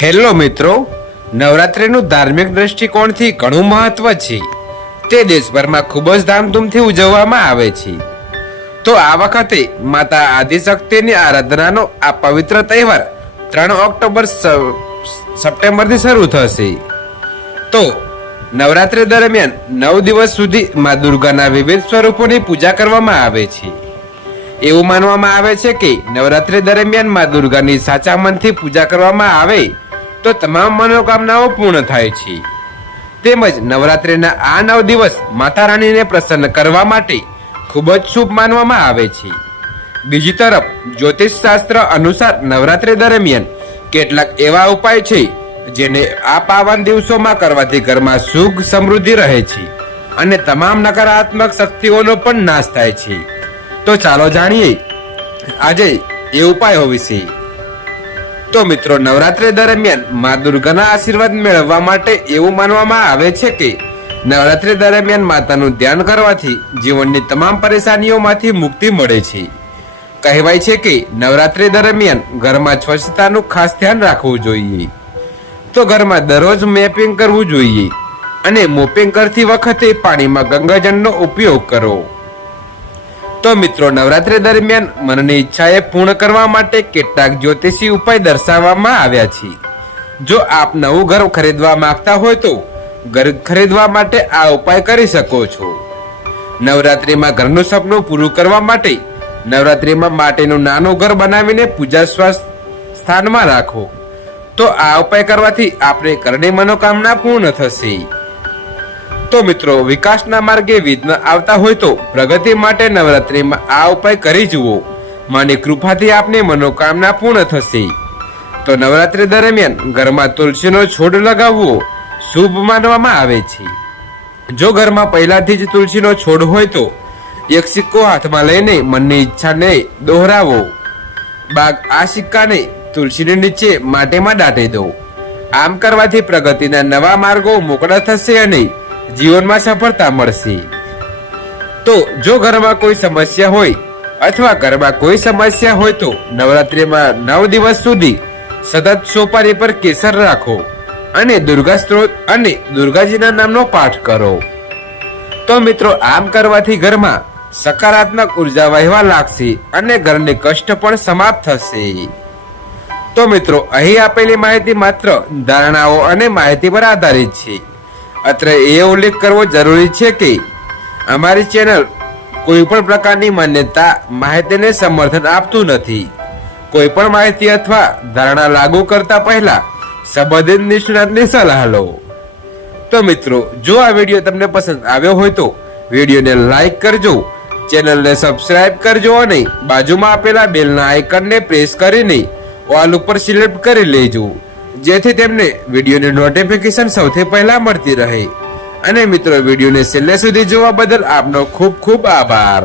Hello મિત્રો, નવરાત્રિનું ધાર્મિક દ્રષ્ટિકોણથી ઘણું મહત્વ છે. તે દેશભરમાં ખૂબ જ ધામધૂમથી ઉજવવામાં આવે છે. તો આ વખતે માતા આદિશક્તિની આરાધનાનો આ પવિત્ર તહેવાર 3 સપ્ટેમ્બરથી શરૂ થશે. તો નવરાત્રિ દરમિયાન 9 દિવસ સુધી મા દુર્ગાના વિવિધ સ્વરૂપોની પૂજા કરવામાં આવે છે. એવું માનવામાં આવે છે કે નવરાત્રિ દરમિયાન મા દુર્ગાની સાચા મનથી પૂજા કરવામાં આવે તો તમામ મનોકામનાઓ પૂર્ણ થાય છે. તેમજ નવરાત્રિના આ 9 દિવસ માતા રાણીને પ્રસન્ન કરવા માટે ખૂબ જ શુભ માનવામાં આવે છે. બીજી તરફ જ્યોતિષ શાસ્ત્ર અનુસાર નવરાત્રિ દરમિયાન કેટલાક એવા ઉપાય છે જેને આ પાવન દિવસોમાં કરવાથી ઘરમાં સુખ સમૃદ્ધિ રહે છે અને તમામ નકારાત્મક શક્તિઓનો પણ નાશ થાય છે. તો ચાલો જાણીએ આજે એ ઉપાયો વિશે. તો મિત્રો, નવરાત્રિ દરમિયાન મા દુર્ગાના આશીર્વાદ મેળવવા માટે એવું માનવામાં આવે છે કે નવરાત્રિ દરમિયાન માતાનું ધ્યાન કરવાથી જીવનની તમામ પરેશાનીઓમાંથી મુક્તિ મળે છે. કહેવાય છે કે નવરાત્રિ દરમિયાન ઘરમાં સ્વચ્છતાનું ખાસ ધ્યાન રાખવું જોઈએ. તો ઘરમાં દરરોજ મેપિંગ કરવું જોઈએ અને મોપિંગ કરતી વખતે પાણીમાં ગંગાજળનો ઉપયોગ કરો. તો મિત્રો, નવરાત્રિ દરમિયાન મનની ઈચ્છાએ પૂર્ણ કરવા માટે કેટલાક જ્યોતિષી ઉપાય દર્શાવવામાં આવ્યા છે. જો આપ નવું ઘર ખરીદવા માંગતા હોય તો ઘર ખરીદવા માટે આ ઉપાય કરી શકો છો. નવરાત્રિમાં ઘરનું સપનું પૂરું કરવા માટે નવરાત્રિમાં માટીનું નાનું ઘર બનાવીને પૂજા સ્થાનમાં રાખો. તો આ ઉપાય કરવાથી આપણે ઘરની મનોકામના પૂર્ણ થશે. તો મિત્રો, વિકાસના માર્ગે વિઘ્ન આવતા હોય તો પ્રગતિ માટે નવરાત્રિમાં આ ઉપાય કરી જુઓ. માની કૃપાથી આપની મનોકામના પૂર્ણ થશે. તો નવરાત્રિ દરમિયાન ઘરમાં તુલસીનો છોડ લગાવવો શુભ માનવામાં આવે છે. જો ઘરમાં પહેલાથી જ તુલસીનો છોડ હોય તો એક સિક્કો હાથમાં લઈને મનની ઈચ્છાને દોહરાવો. આ સિક્કાને તુલસીની નીચે માટીમાં દાટી દો. આમ કરવાથી પ્રગતિના નવા માર્ગો મોકળા થશે અને જીવનમાં સફળતા મળશે. તો જો ઘરમાં કોઈ સમસ્યા હોય અથવા ઘરમાં કોઈ સમસ્યા હોય તો નવરાત્રિમાં 9 દિવસ સુધી સતત સોપારી પર કેસર રાખો અને દુર્ગા સ્ત્રોત અને દુર્ગાજીના નામનો પાઠ કરો. તો મિત્રો, આમ કરવાથી ઘરમાં સકારાત્મક ઉર્જા વહેવા લાગશે અને ઘરની કષ્ટ પણ સમાપ્ત થશે. તો મિત્રો, અહીં આપેલી માહિતી માત્ર ધારણાઓ અને માહિતી પર આધારિત છે. અત્રે એ ઉલ્લેખ કરવો જરૂરી છે કે અમારી ચેનલ કોઈ પણ પ્રકારની માન્યતા માહિતીને સમર્થન આપતું નથી. કોઈ પણ માહિતી અથવા ધારણા લાગુ કરતા પહેલા સંબંધિત નિષ્ણાતની સલાહ લો. તો મિત્રો, જો આ વિડીયો તમને પસંદ આવ્યો હોય તો વિડીયોને લાઈક કરજો, ચેનલને સબસ્ક્રાઇબ કરજો અને બાજુમાં આપેલા બેલના આઇકનને પ્રેસ કરીને ઓલ ઉપર સિલેક્ટ કરી લેજો, જેથી તેમને વિડીયોની નોટિફિકેશન સૌથી પહેલા મળતી રહે. અને મિત્રો, વિડીયોને છેલ્લે સુધી જોવા બદલ આપનો ખૂબ ખૂબ આભાર.